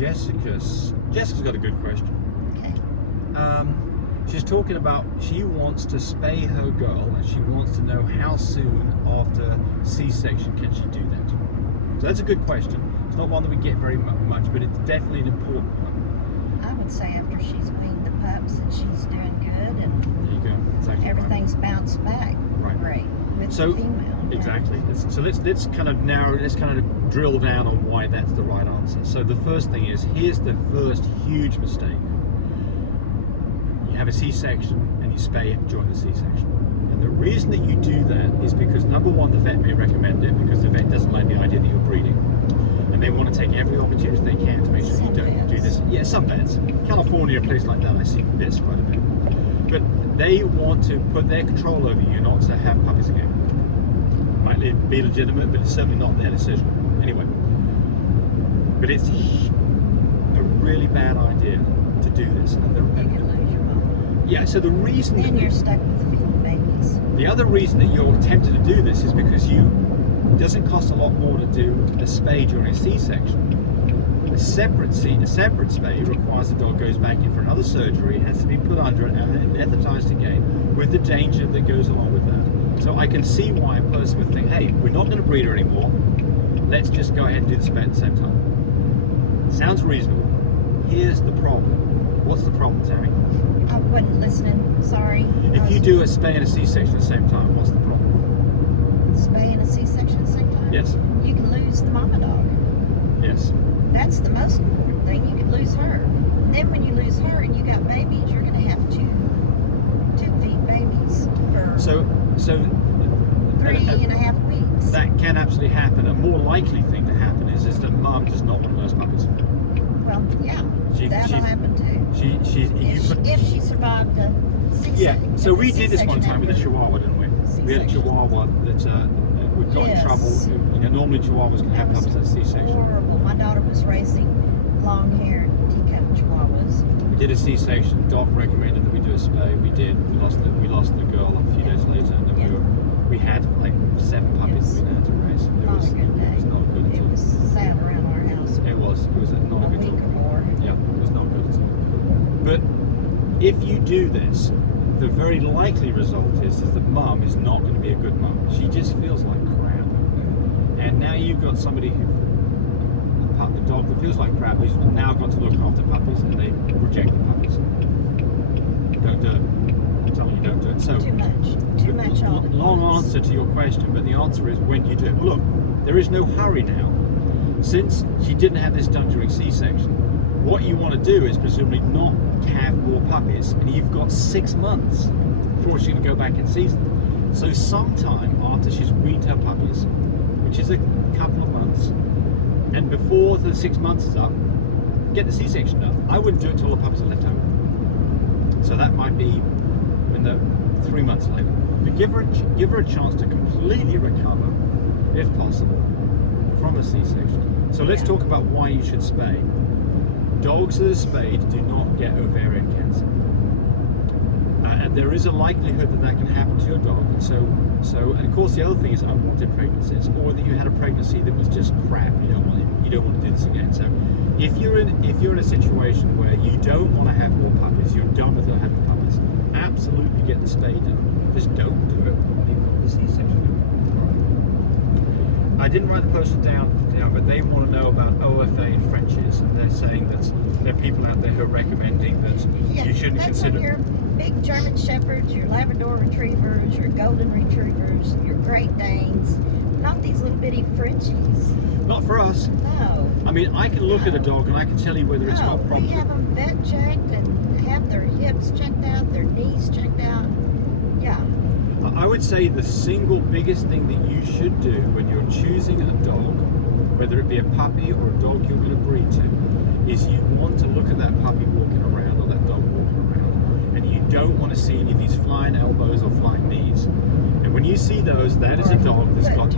Jessica's got a good question. Okay. She's talking about she wants to spay her girl and she wants to know how soon after C-section can she do that. So that's a good question. It's not one that we get very much, but it's definitely an important one. I would say after she's weaned the pups and she's doing good and There you go. Exactly everything's bounced back great with the female. Exactly. So let's kind of drill down on why that's the right answer. So the first thing is, here's the first huge mistake. You have a C-section and you spay it during the C-section. And the reason that you do that is because, number one, the vet may recommend it because the vet doesn't like the idea that you're breeding. And they want to take every opportunity they can to make sure you don't do this. Yeah, some vets. California, a place like that, I see this quite a bit. But they want to put their control over you not to have puppies again. Might be legitimate, but it's certainly not their decision. Anyway. But it's a really bad idea to do this. And You can lose your mom. yeah, so the reason... Then you're stuck with feeding babies. The other reason that you're tempted to do this is because it doesn't cost a lot more to do a spay during a C-section. A separate spay requires the dog goes back in for another surgery, has to be put under and anesthetized again, with the danger that goes along with that. So I can see why a person would think, hey, we're not going to breed her anymore, let's just go ahead and do the spay at the same time. Sounds reasonable. Here's the problem. What's the problem, Tammy? I wasn't listening, sorry. If you do a spay and a C-section at the same time, what's the problem? Spay and a C-section at the same time? Yes. You can lose the mama dog. Yes. That's the most important thing. You could lose her. And then when you lose her and you got babies, you're going to have to feed babies for 3.5 weeks. That can absolutely happen. A more likely thing to happen is that mum does not want to nurse puppies. Well, yeah, that'll happen too. If she survived the C-section. Yeah, so we did this one time with a Chihuahua, didn't we? We had a Chihuahua that we got in trouble. Normally Chihuahuas can have puppies at C-section. Horrible. My daughter was raising long-haired teacup Chihuahuas. We did a C-section. Doc recommended that we do a spay. We did. We lost the girl a few days later, and then we had like 7 puppies that we had to raise. It was not good at all. It was sad around our house. It was not good at all. Yeah, it was not good at all. But if you do this, the very likely result is that mum is not going to be a good mum. She just feels like crap. And now you've got somebody a dog that feels like crap, who's now got to look after puppies, and they reject the puppies. Don't do it. I'm telling you, don't do it. So Too much all the time. Long answer to your question, but the answer is when you do it. Look, there is no hurry now. Since she didn't have this done during C-section, what you want to do is presumably not have more puppies, and you've got 6 months before she can go back in season. So sometime after she's weaned her puppies, which is a couple of months, and before the 6 months is up, get the C-section done. I wouldn't do it till the puppies are left over. So that might be 3 months later. But give her a chance to completely recover, if possible, from a C-section. So let's talk about why you should spay. Dogs that are spayed do not get ovarian cancer. And there is a likelihood that can happen to your dog. And so, and of course the other thing is unwanted pregnancies, or that you had a pregnancy that was just crap. You don't want to do this again. So if you're in a situation where you don't want to have more puppies, you're done with having puppies, absolutely get the spay done. Just don't do it when you've got the C-section. I didn't write the person down, but they want to know about OFA and Frenchies, and they're saying that there are people out there who are recommending that you shouldn't consider. That's your big German Shepherds, your Labrador Retrievers, your Golden Retrievers, your Great Danes, not these little bitty Frenchies. Not for us. No. I mean, I can look at a dog and I can tell you whether it's got problems. We have them vet checked and have their hips checked out, their knees checked out. Yeah. I would say the single biggest thing that you should do when you're choosing a dog, whether it be a puppy or a dog you're going to breed to, is you want to look at that puppy walking around or that dog walking around, and you don't want to see any of these flying elbows or flying knees. And when you see those, that is a dog that's got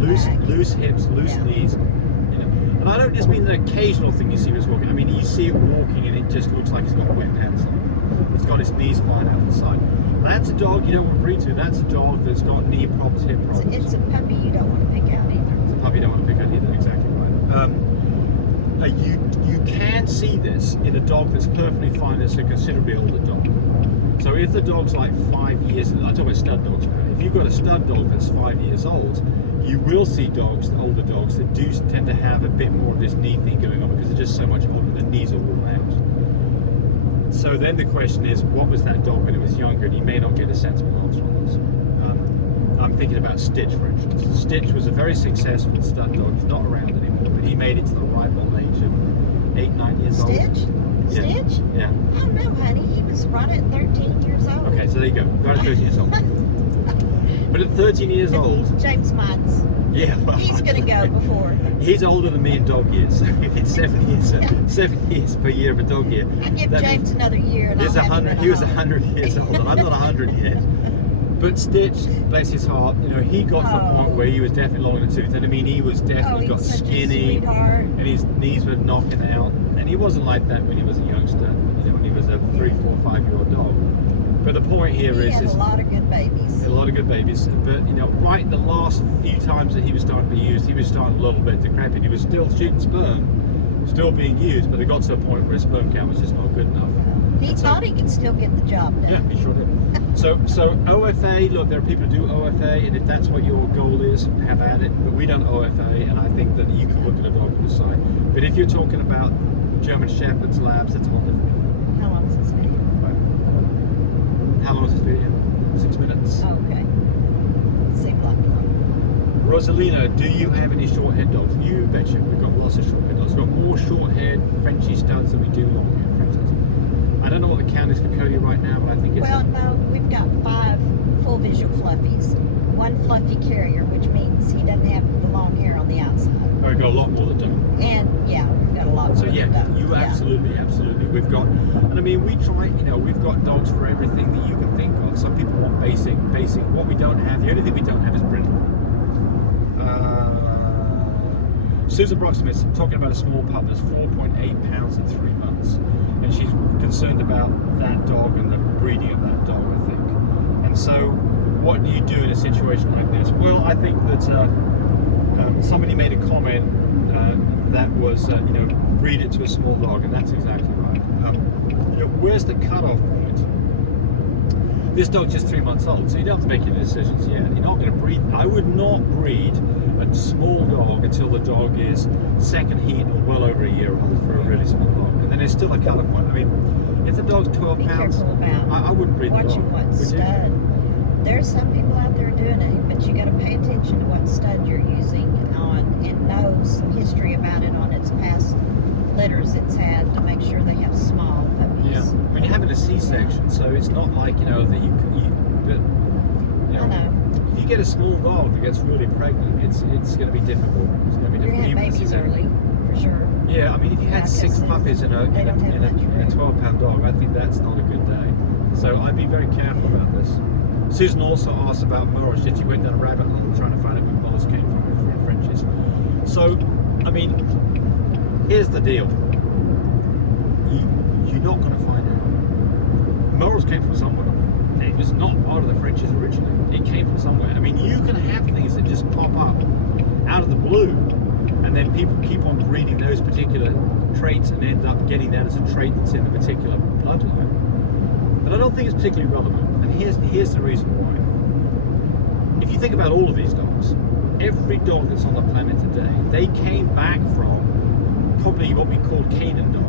loose hips, loose knees. And I don't just mean the occasional thing you see when it's walking. I mean, you see it walking and it just looks like it's got wet pants on. It's got its knees flying out to the side. That's a dog you don't want to breed to. That's a dog that's got knee problems, hip problems. It's a puppy you don't want to pick out either. It's a puppy you don't want to pick out either, exactly right. you can see this in a dog that's perfectly fine, that's a considerably older dog. So if the dog's like 5 years, I'm talking about stud dogs now. If you've got a stud dog that's 5 years old, you will see dogs, older dogs, that do tend to have a bit more of this knee thing going on because they're just so much older, the knees are worn out. So then the question is, what was that dog when it was younger? And you may not get a sensible answer on this. I'm thinking about Stitch, for instance. Stitch was a very successful stud dog. He's not around anymore, but he made it to the ripe old age of 8, 9 years old. Stitch? Yeah. Stitch? Yeah. Oh no, honey. He was right at 13 years old. Okay, so there you go. Right at 13 years old. But at 13 years old, James Mines. yeah, well, He's going to go before. he's older than me in dog years. So if it's 7 years, 7 years per year of a dog year, I give that James means another year and I'll there's have him 100. in a He was home. 100 years old, and I'm not 100 yet. But Stitch, bless his heart, you know, he got to the point where he was definitely long in the tooth, and I mean, he was definitely got he's such a skinny, sweetheart. and his knees were knocking out, and he wasn't like that when he was a youngster, you know, when he was a 3, 4, 5-year-old dog. But the point here He is had a lot of good babies. a lot of good babies, but you know, right the last few times that he was starting to be used, he was starting a little bit decrepit. He was still shooting sperm, still being used, but it got to a point where his sperm count was just not good enough. He And so- thought he could still get the job done. Yeah, he sure did. So OFA, look, there are people who do OFA, and if that's what your goal is, have at it. But we don't OFA, and I think that you can look at a dog and decide. But if you're talking about German Shepherds, Labs, that's a whole different. How long is this video? How long is this video? 6 minutes. Oh, okay. Seemed like long. Rosalina, do you have any short-haired dogs? You betcha. We've got lots of short-haired dogs. We've got more short-haired Frenchie studs than we do long-haired Frenchies. I don't know what the count is for Cody right now, but I think it's... Well, no, we've got 5 full visual fluffies. 1 fluffy carrier, which means he doesn't have the long hair on the outside. Oh, we've got a lot more than don't. And yeah, we've got a lot So more yeah, than you absolutely. We've got, and I mean, we try, you know, we've got dogs for everything that you can think of. Some people want basic. What we don't have, the only thing we don't have is brindle. Susan Brocksmith's talking about a small pup that's 4.8 pounds in 3 months, and she's concerned about that dog and the breeding of that dog, I think. And so, what do you do in a situation like this? Well, I think that somebody made a comment that was, you know, breed it to a small dog, and that's exactly right. You know, where's the cutoff point? This dog's just 3 months old, so you don't have to make any decisions yet. You're not going to breed. I would not breed a small dog until the dog is second heat or well over a year old for a really small dog, and then there's still a cutoff point. I mean, if the dog's 12 Be pounds, careful about I wouldn't breed the dog. watching what Would you? stud. There's some people out there doing it, but you got to pay attention to what stud you're using on and know some history about it on its past litters it's had to make sure they have small puppies. Yeah, I mean, you're having a C-section, so it's not like, you know, that but, you I know. if you get a small dog that gets really pregnant, it's going to be difficult. It's going to be You're difficult. gonna have babies early, for sure. Yeah, I mean, if you had Yeah, 6 'cause puppies in a they don't have much room. 12-pound dog, I think that's not a good day. So I'd be very careful about this. Susan also asked about Morris. She went down a rabbit hole trying to find out where Morris came from in Frenchies. So, I mean, here's the deal. You're not going to find out. Morris came from somewhere. It was not part of the Frenchies originally. It came from somewhere. I mean, you can have things that just pop up out of the blue, and then people keep on breeding those particular traits and end up getting that as a trait that's in the particular bloodline. But I don't think it's particularly relevant. And here's the reason why. If you think about all of these dogs, every dog that's on the planet today, they came back from probably what we call Canaan dog.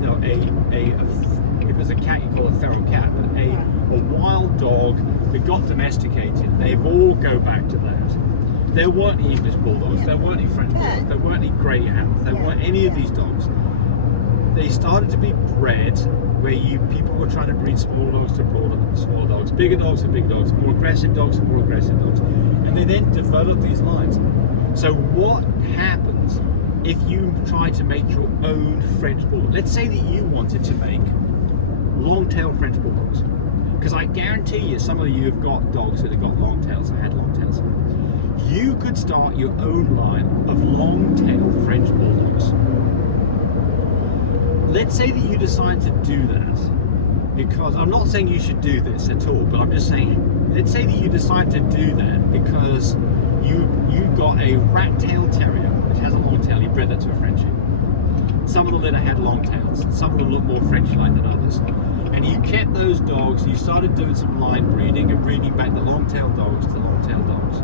You know, it was a cat you call a feral cat, but a wild dog that got domesticated. They've all go back to that. There weren't any English bulldogs. Yeah. There weren't any French bulldogs. There weren't any greyhounds. There weren't any of these dogs. They started to be bred where people were trying to breed small dogs to smaller dogs, bigger dogs to big dogs, more aggressive dogs to more aggressive dogs, and they then developed these lines. So what happens if you try to make your own French bulldog? Let's say that you wanted to make long-tailed French bulldogs, because I guarantee you some of you have got dogs that have got long tails and had long tails. You could start your own line of long-tailed French bulldogs. Let's say that you decide to do that, because I'm not saying you should do this at all, but I'm just saying, let's say that you decide to do that because you got a rat-tailed terrier which has a long tail, you bred that to a Frenchie. Some of the litter had long tails. Some of them looked more French-like than others. And you kept those dogs, and you started doing some line breeding and breeding back the long-tailed dogs to long-tailed dogs.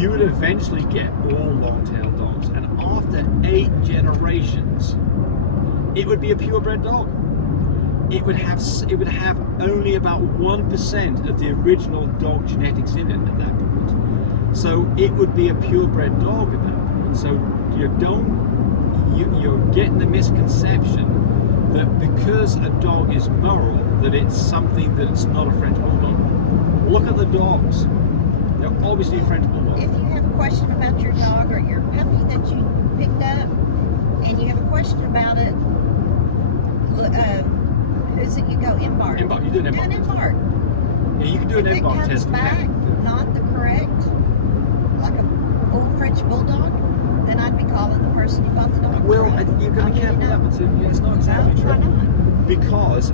You would eventually get all long-tailed dogs. And after 8 generations, it would be a purebred dog. It would have only about 1% of the original dog genetics in it at that point. So it would be a purebred dog at that point. So you're getting the misconception that because a dog is moral, that it's something that's not a French Bulldog. Look at the dogs. They're obviously French Bulldogs. If you have a question about your dog or your puppy that you picked up, and you have a question about it, who's it? You go embark. Embark. You do an embark. Do an embark. Yeah, you can do an If embark it test. comes back not the correct, like a full French Bulldog, then I'd be calling the person who bought the dog. Well, for it. you've got to be careful with that one too. Yeah, it's not exactly No, true. why not? Because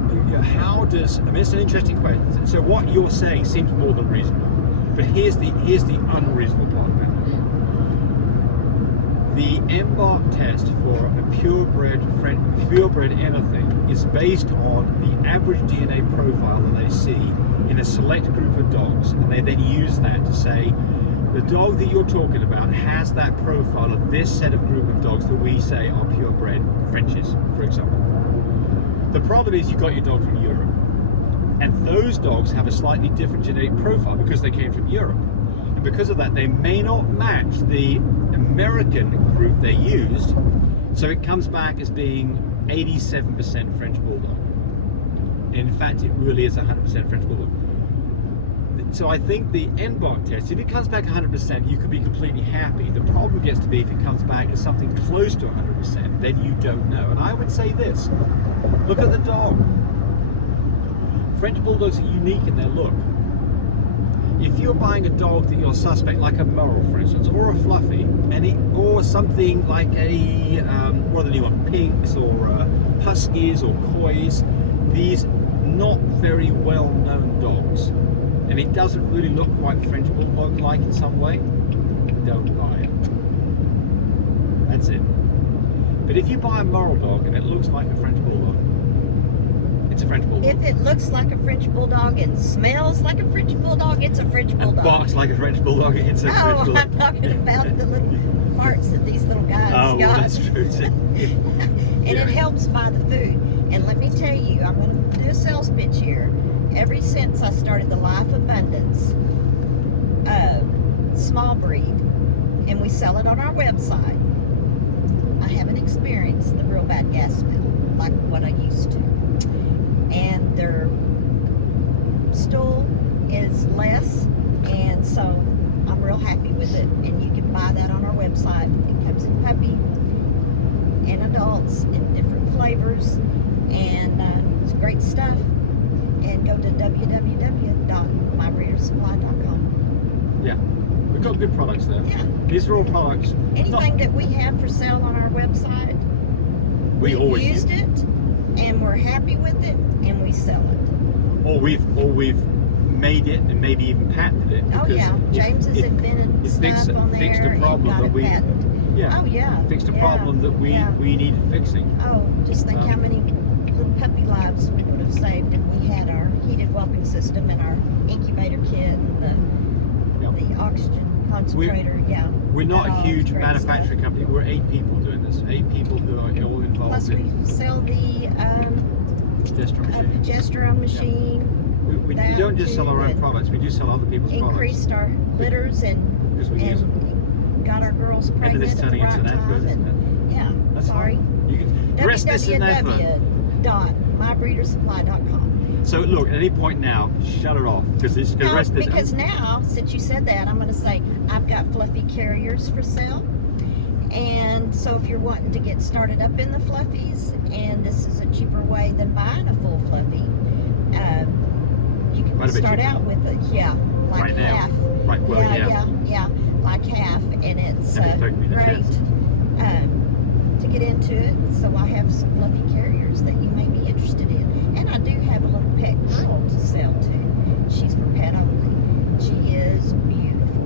how does, I mean, it's an interesting question. So what you're saying seems more than reasonable. But here's the unreasonable part about it. The embark test for a purebred anything is based on the average DNA profile that they see in a select group of dogs, and they then use that to say the dog that you're talking about has that profile of this set of group of dogs that we say are purebred Frenchies, for example. The problem is you got your dog from Europe. And those dogs have a slightly different genetic profile because they came from Europe. And because of that, they may not match the American group they used. So it comes back as being 87% French Bulldog. In fact, it really is 100% French Bulldog. So I think the embark test, if it comes back 100%, you could be completely happy. The problem gets to be if it comes back as something close to 100%, then you don't know. And I would say this, look at the dog. French Bulldogs are unique in their look. If you're buying a dog that you're suspect, like a Merle, for instance, or a Fluffy, or something like a, what are the new ones, Pigs, or Huskies, or Coys, these not very well-known dogs, and it doesn't really look quite French Bulldog-like in some way, don't buy it. That's it. But if you buy a Merle dog and it looks like a French Bulldog, it's a French Bulldog. If it looks like a French Bulldog and smells like a French Bulldog, it's a French Bulldog. And barks like a French Bulldog, it's a French Bulldog. I'm talking about the little farts that these little guys Oh, got. well, that's true too. And it helps buy the food. And let me tell you, I'm going to do a sales pitch here. Ever since I started the Life Abundance small breed, and we sell it on our website, I haven't experienced the real bad gas smell like what I used to. And their stool is less, and so I'm real happy with it. And you can buy that on our website. It comes in puppy and adults in different flavors, and it's great stuff. And go to www.mybreedersupply.com. Yeah, we've got good products there. Yeah. These are all products. Anything that we have for sale on our website, we always used use. it, and we're happy with it, and we sell it. Or we've made it and maybe even patented it. Oh yeah, James has invented stuff on there fixed a and problem got that it we. patented. Yeah. Oh yeah. Fixed a yeah, problem that we needed fixing. Oh, just think how many little puppy lives we would have saved if we had our heated whelping system and our incubator kit and the oxygen concentrator. We're not a all huge great manufacturing company. We're 8 people doing this. 8 people who are all involved Plus we in sell the progesterone machine. We don't just sell our own products. We do sell other people's Increased our litters and got our girls pregnant this at the turning right into an advert, time. isn't it? Yeah, That's sorry. fine. You can, the rest of this is an advert. www.mybreedersupply.com. So look, at any point now, shut it off because it's the No, rest of this. because now, since you said that, I'm going to say I've got fluffy carriers for sale. And so if you're wanting to get started up in the fluffies, and this is a cheaper way than buying a full fluffy, you can start out with like right half. Now. Right, well, yeah, like half, and it's great to get into it. So I have some fluffy carriers that you may be interested in, and I do have a little pet girl to sell too. She's for pet only. She is beautiful,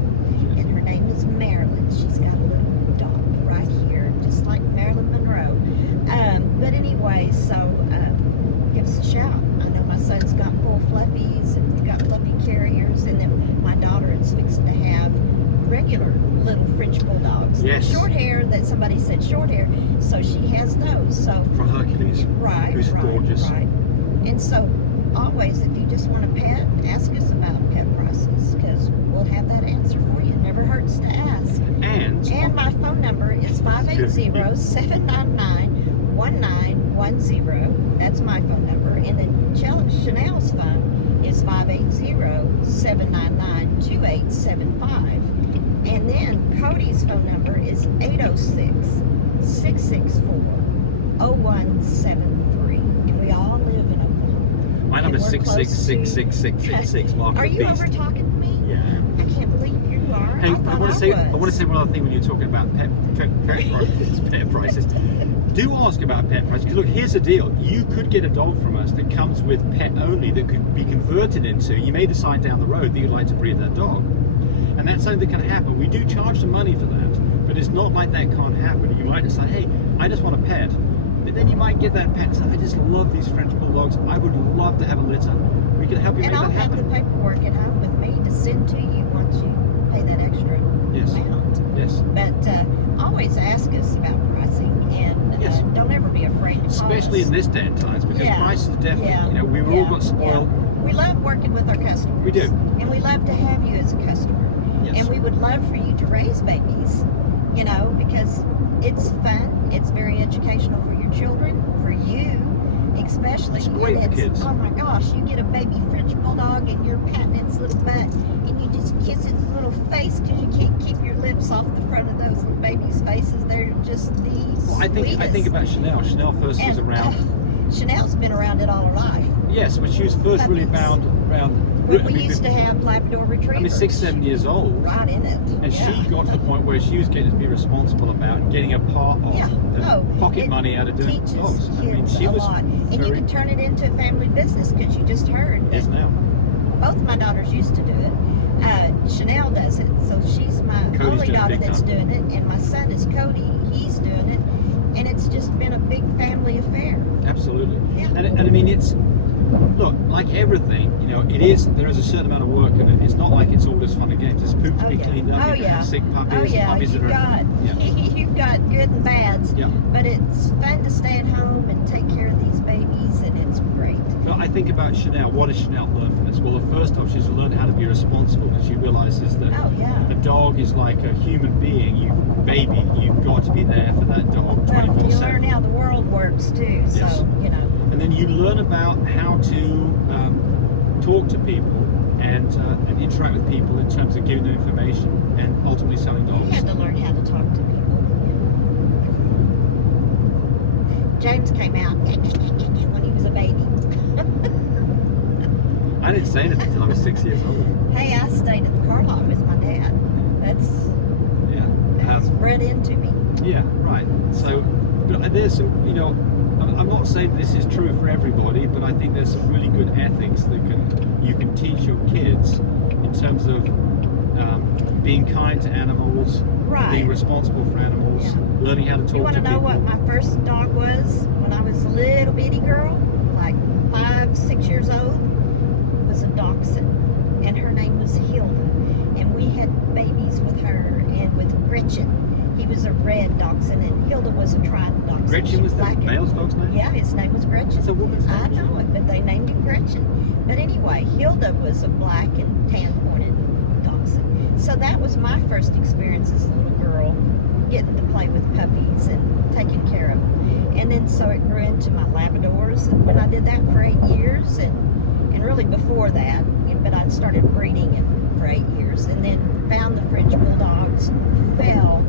and her name is Marilyn. She's got a little dot right here, just like Marilyn Monroe. dogs, and then my daughter is fixing to have regular little French bulldogs. Yes. Short hair, that somebody said short hair, so she has those. So From Hercules. right, Who's right, gorgeous. right. And so always, if you just want a pet, ask us about pet prices, because we'll have that answer for you. It never hurts to ask. And my phone number is 580-799-1910. That's my phone number. And then Chanel's phone is 580-799-2875. And then Cody's phone number is 806-664-0173. And we all live in Oklahoma. my number is And we're close 6666666. Mark Are the you beast. over talking to me? Yeah. I can't believe you are. Hey, I thought want to say was. one other thing when you're talking about pet prices. Pet prices. Do ask about pet prices, because look, here's the deal. You could get a dog from us that comes with pet only, that could be converted into. You may decide down the road that you'd like to breed that dog, and that's something that can happen. We do charge some money for that, but it's not like that can't happen. You might decide, hey, I just want a pet, but then you might get that pet and say, I just love these French bulldogs. I would love to have a litter. We can help you And make I'll that have the happen. paperwork at home with me to send to you once you pay that extra Yes. amount. Yes. But always ask us about pricing, and Yes. don't ever be afraid to call Especially us. in this day and times, because Yeah. prices are definitely, Yeah. you know, we've all got spoiled. Yeah. We love working with our customers. We do. And we love to have you as a customer. Yes. And we would love for you to raise babies, you know, because it's fun. It's very educational for your children, for you especially. It's great and for kids. Oh my gosh, you get a baby French bulldog and you're patting its little butt and you just kiss its little face because you can't keep your lips off the front of those little babies' faces. They're just the Well, I think sweetest. about Chanel. Chanel first was And, around. Chanel's been around it all her life. Yes, but she was first really Puppies. around. When we used to have Labrador retrievers. I mean, 6-7 years old. Right in it. And yeah. she got to the point where she was getting to be responsible about getting a part of Yeah. the pocket it money out of doing teaches dogs. I mean, kids she a was lot. And you very. can turn it into a family business, because you just heard Yes, that now. both my daughters used to do it. Chanel does it, so she's my Cody's only doing it daughter big that's time. doing it, and my son is Cody. He's doing it, and it's just been a big family affair. Absolutely. Yeah. And I mean, it's. Look, like everything, you know, there is a certain amount of work in it. It's not like it's all just fun and games. There's poop to Oh, be yeah. cleaned up. Oh, you yeah. have sick puppies, Oh yeah, puppies you've that are. got Yeah. you've got good and bads, Yeah. but it's fun to stay at home and take care of these babies, and it's great. But I think about Chanel. What has Chanel learned from this? Well, the first off, she's learned how to be responsible, and she realizes that Oh yeah. a dog is like a human being. You've got to be there for that dog Well, you 24/7. learn how the world works too, Yes. so you know. And then you learn about how to talk to people and interact with people in terms of giving them information and ultimately selling You dogs. had to learn how to talk to people. James came out when he was a baby. I didn't say anything until I was 6 years old. Hey, I stayed at the car lot with my dad. That's Yeah. bred into me. Yeah, right. So, but there's some, you know, I'm not saying this is true for everybody, but I think there's some really good ethics that you can teach your kids in terms of being kind to animals, Right. being responsible for animals, Yeah. learning how to talk You want to to know people. what my first dog was when I was a little bitty girl, like 5, 6 years old? Was a dachshund, and her name was Hilda. And we had babies with her and with Gretchen. He was a red dachshund, and Hilda was a trident dachshund. Gretchen She was the black and- male's dog's name? Yeah, his name was Gretchen. It's a woman's name. I know it, but they named him Gretchen. But anyway, Hilda was a black and tan pointed dachshund. So that was my first experience as a little girl, getting to play with puppies and taking care of them. And then so it grew into my Labradors when I did that for 8 years, and really before that, but I started breeding it for 8 years, and then found the French Bulldogs, fell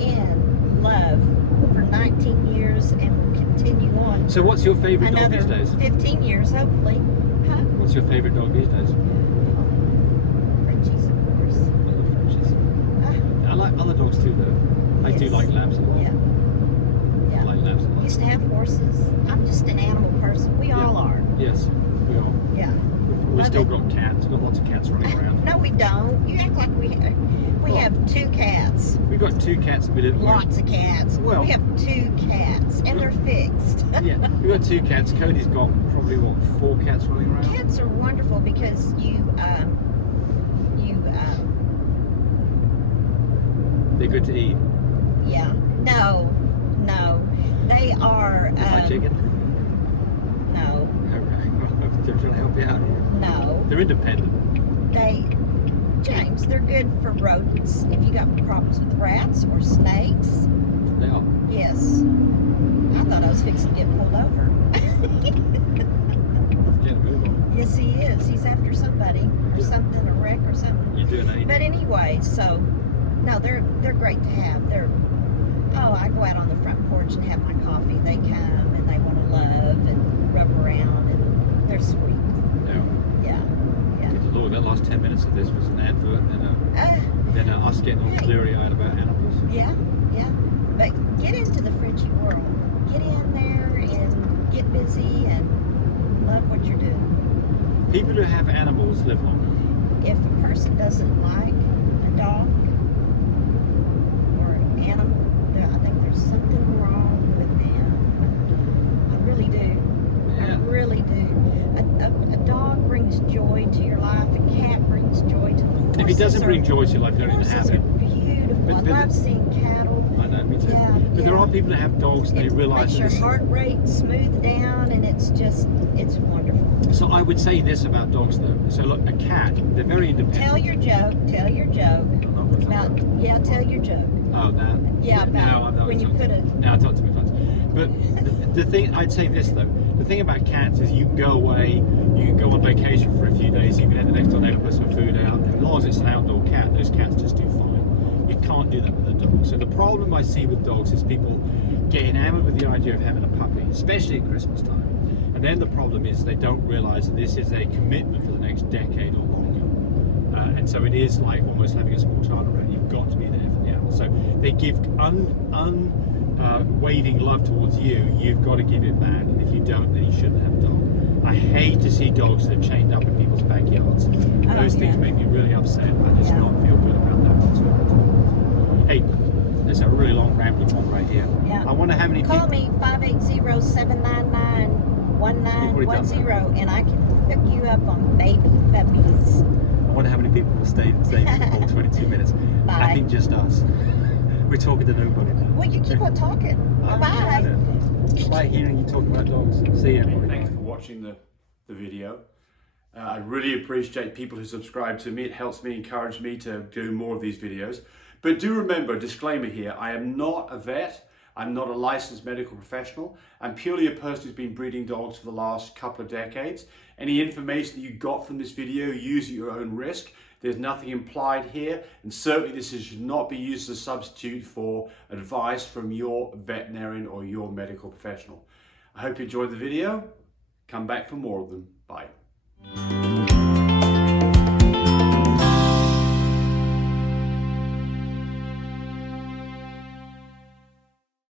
in love for 19 years, and will continue on So what's your favorite dog another these days? 15 years, hopefully. Huh? What's your favorite dog these days? Frenchies, of course. I love Frenchies. Ah, I like other dogs too, though. I do yes. like labs a lot. Yeah. I Yeah. like labs a lot. Used to have horses. I'm just an animal person. We all are. Yes, we are. Yeah. We've Love still it. got cats. We've got lots of cats running around. No, we don't. You act like we have 2 cats. We've got 2 cats. We did. Lots of cats. Well- we have 2 cats, and they're fixed. Yeah, we've got 2 cats. Cody's got probably 4 cats running around. Cats are wonderful because you they good to eat? Yeah. No. They are. Like chicken? No. I'm trying to help you out here. No. They're independent. James, they're good for rodents. If you got problems with rats or snakes. They are. Yes. I thought I was fixing to get pulled over. Get a move on. Yes, he is. He's after somebody or something, a wreck or something. You're doing anything. But anyway, so no, they're great to have. I go out on the front porch and have my coffee. They come and they want to love and rub around, and they're sweet. Yeah. Good Lord, that last 10 minutes of this was an advert, and then us getting all cleary-eyed about animals. Yeah. But get into the Frenchie world. Get in there and get busy and love what you're doing. People who have animals live long. If a person doesn't like a dog or an animal, I think there's something wrong with them. I really do. Yeah. I really do. A dog brings joy to your life. A cat brings joy to the horses. If it doesn't bring joy to your life, you don't even have Horses it. are beautiful. I love seeing cattle. I know, me too. Yeah, but there yeah. are people that have dogs and they It realise makes your heart rate smooth down, and it's wonderful. So I would say this about dogs though. So look, a cat, they're very independent. Tell your joke. Tell your joke. Tell your joke. Oh, that? Yeah, about when you put it. Now talk to me once. But the thing, I'd say this though, the thing about cats is you can go away, you can go on vacation for a few days, you can have the next door neighbor put some food out, and as long as it's an outdoor cat, those cats just do fine. You can't do that with a dog. So the problem I see with dogs is people get enamored with the idea of having a puppy, especially at Christmas time. And then the problem is they don't realize that this is a commitment for the next decade or longer. And so it is like almost having a small child around. You've got to be there for the animal. So they give waving love towards you, you've got to give it back. And if you don't, then you shouldn't have a dog. I hate to see dogs that are chained up in people's backyards. Those things make me really upset. I just not feel good about that whatsoever. Hey, there's a really long rambling one right here. Yeah. I wonder how many Call people... me 580-799-1910, and I can hook you up on baby puppies. I wonder how many people will stay for the full 22 minutes. Bye. I think just us. We're talking to nobody now. Well, you keep on talking. Bye-bye. By hearing you talk about dogs. See you. Thanks for watching the video. I really appreciate people who subscribe to me. It helps me, encourage me to do more of these videos. But do remember, disclaimer here, I am not a vet. I'm not a licensed medical professional. I'm purely a person who's been breeding dogs for the last couple of decades. Any information that you got from this video, use at your own risk. There's nothing implied here, and certainly this should not be used as a substitute for advice from your veterinarian or your medical professional. I hope you enjoyed the video. Come back for more of them. Bye.